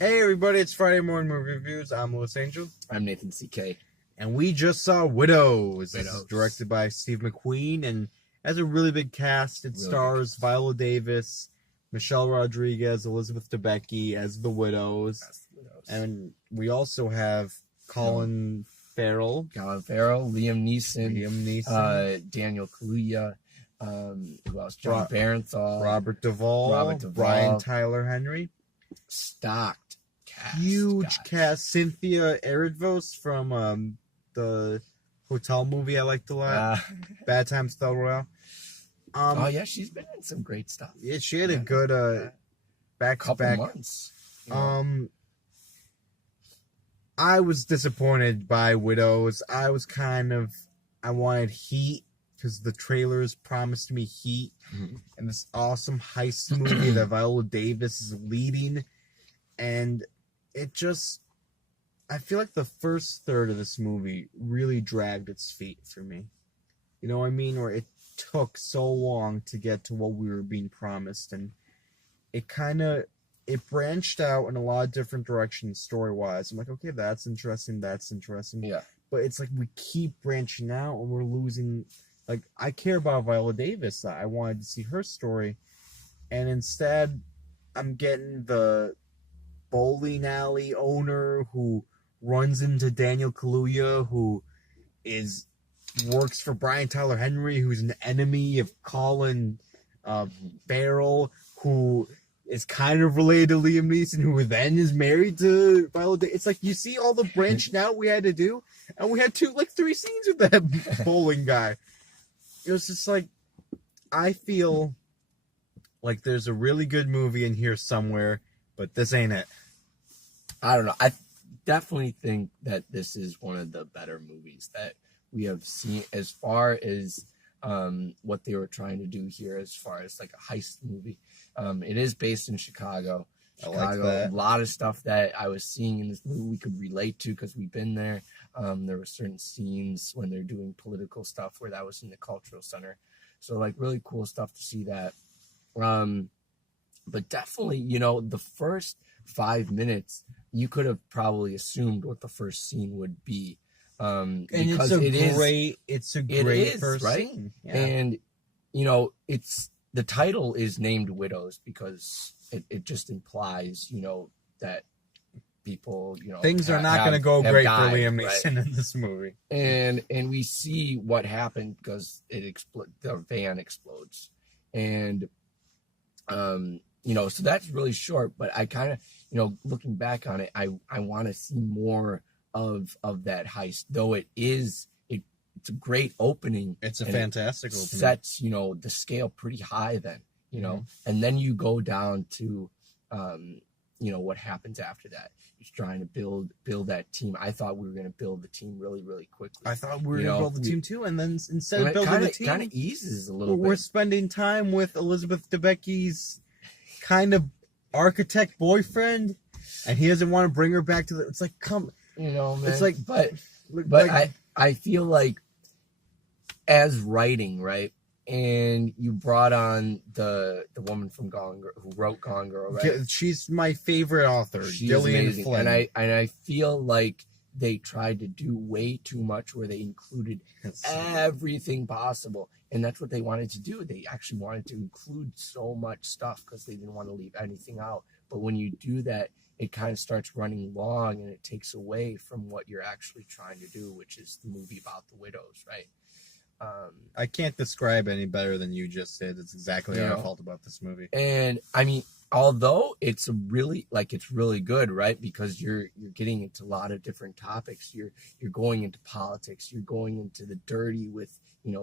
Hey everybody, it's Friday Morning Movie Reviews. I'm Louis Angel. I'm Nathan CK. And we just saw Widows. This is Widows. directed by Steve McQueen and has a really big cast. It Really stars Viola Davis, Michelle Rodriguez, Elizabeth Debicki as the Widows. That's Widows. And we also have Colin Farrell, Liam Neeson, Daniel Kaluuya, who else? John Barenthal, Robert Duvall, Brian Tyler Henry. Stocked cast. Huge cast. Cynthia Erivo from the hotel movie I liked a lot. Bad Times at El Royale. Oh yeah, she's been in some great stuff. Yeah, she had a good back-to-back months. I was disappointed by Widows. I wanted heat because the trailers promised me heat and this awesome heist movie that Viola Davis is leading, and I feel like the first third of this movie really dragged its feet for me. You know what I mean? Where it took so long to get to what we were being promised, and it branched out in a lot of different directions story-wise. I'm like, okay, that's interesting. Yeah. But it's like we keep branching out and we're losing. Like, I care about Viola Davis. I wanted to see her story. And instead, I'm getting the bowling alley owner who runs into Daniel Kaluuya, who works for Brian Tyler Henry, who's an enemy of Colin Farrell, who is kind of related to Liam Neeson, who then is married to Viola Davis. It's like, you see all the branching out we had to do, and we had 3 scenes with that bowling guy. It was just like, I feel like there's a really good movie in here somewhere, but this ain't it. I don't know. I definitely think that this is one of the better movies that we have seen as far as what they were trying to do here as far as like a heist movie. It is based in Chicago. I like that. A lot of stuff that I was seeing in this movie we could relate to because we've been there. There were certain scenes when they're doing political stuff where that was in the cultural center. So like really cool stuff to see that. But definitely, the first 5 minutes, you could have probably assumed what the first scene would be. And it's a great first scene. Yeah. And, the title is named Widows because it just implies, that people, things are not going to go great for Liam Neeson right? in this movie. And we see what happened because the van explodes. And, so that's really short, but I kind of, looking back on it, I want to see more of that heist, though it's a great opening. It's a fantastic opening. Sets, the scale pretty high then, and then you go down to, what happens after that. He's trying to build that team. I thought we were going to build the team really, really quickly. I thought we were going to build the team too, and then instead of building the team, kind of eases a little bit. We're spending time with Elizabeth Debicki's kind of architect boyfriend, and he doesn't want to bring her back to it's like, come, man. It's like, but I feel like as writing, right? And you brought on the woman from Gone Girl who wrote Gone Girl, right? She's my favorite author, Gillian Flynn. And I feel like they tried to do way too much where they included everything possible. And that's what they wanted to do. They actually wanted to include so much stuff because they didn't want to leave anything out. But when you do that, it kind of starts running long and it takes away from what you're actually trying to do, which is the movie about the widows, right? I can't describe any better than you just did. It's exactly how I felt about this movie. And I mean, although it's really good, right? Because you're getting into a lot of different topics. You're going into politics. You're going into the dirty with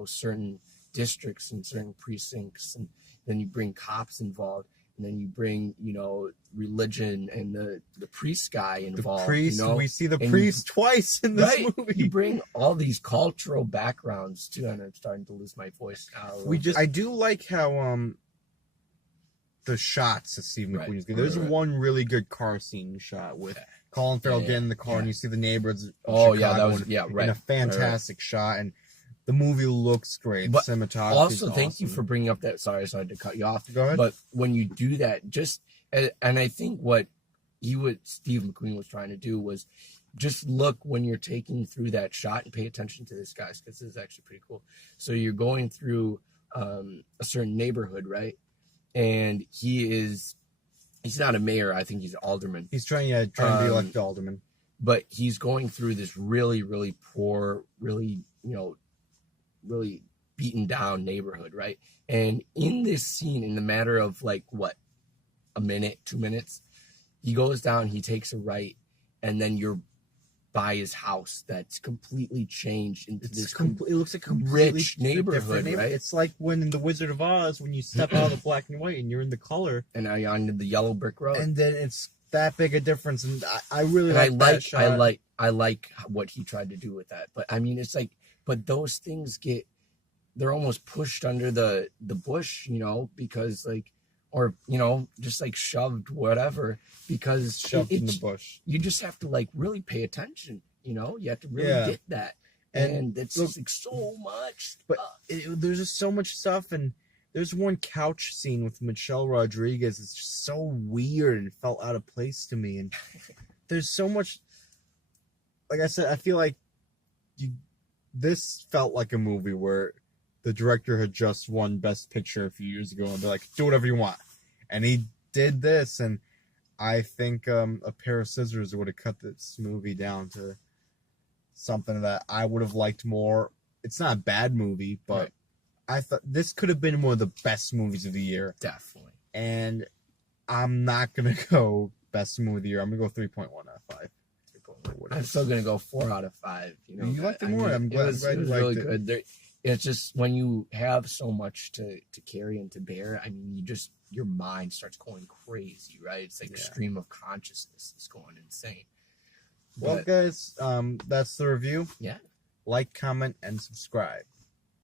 certain districts and certain precincts, and then you bring cops involved. And then you bring, religion and the priest guy involved. The priest, we see the priest twice in this movie. You bring all these cultural backgrounds too, and I'm starting to lose my voice now. I do like how the shots that Steve McQueen's good. There's one really good car scene shot with Colin Farrell getting in the car, and you see the neighbors. In a fantastic shot, and the movie looks great. But cinematography. Also, thank you for bringing up that. Sorry to cut you off. Go ahead. But when you do that, and I think what Steve McQueen was trying to do was just look when you're taking through that shot and pay attention to this, guys, because this is actually pretty cool. So you're going through a certain neighborhood, right? And he's not a mayor. I think he's an alderman. He's trying to be elected alderman. But he's going through this really, really poor, really, really beaten down neighborhood, right? And in this scene, in the matter of like, what, a minute, 2 minutes, he goes down, he takes a right, and then you're by his house that's completely changed into this it looks like a completely rich neighborhood, right? It's like when in The Wizard of Oz, when you step out of the black and white and you're in the color. And now you're on the yellow brick road. And then it's that big a difference. And I really like that shot. I like what he tried to do with that. But I mean, it's like, but those things they're almost pushed under the bush, because like, or, just like shoved, whatever, because shoved in the bush. You just have to like really pay attention, you have to really get that. And it's just like so much stuff. But there's just so much stuff. And there's one couch scene with Michelle Rodriguez. It's just so weird and felt out of place to me. And there's so much, like I said, I feel like this felt like a movie where the director had just won Best Picture a few years ago, and they're like, do whatever you want. And he did this, and I think a pair of scissors would have cut this movie down to something that I would have liked more. It's not a bad movie, but right. I thought this could have been one of the best movies of the year. Definitely. And I'm not going to go best movie of the year. I'm going to go 3.1 out of 5. I'm still going to go 4 out of 5. You liked it more. I'm glad it was really good. It's just when you have so much to carry and to bear, I mean, your mind starts going crazy, right? It's like stream of consciousness is going insane. Well, guys, that's the review. Yeah. Like, comment, and subscribe.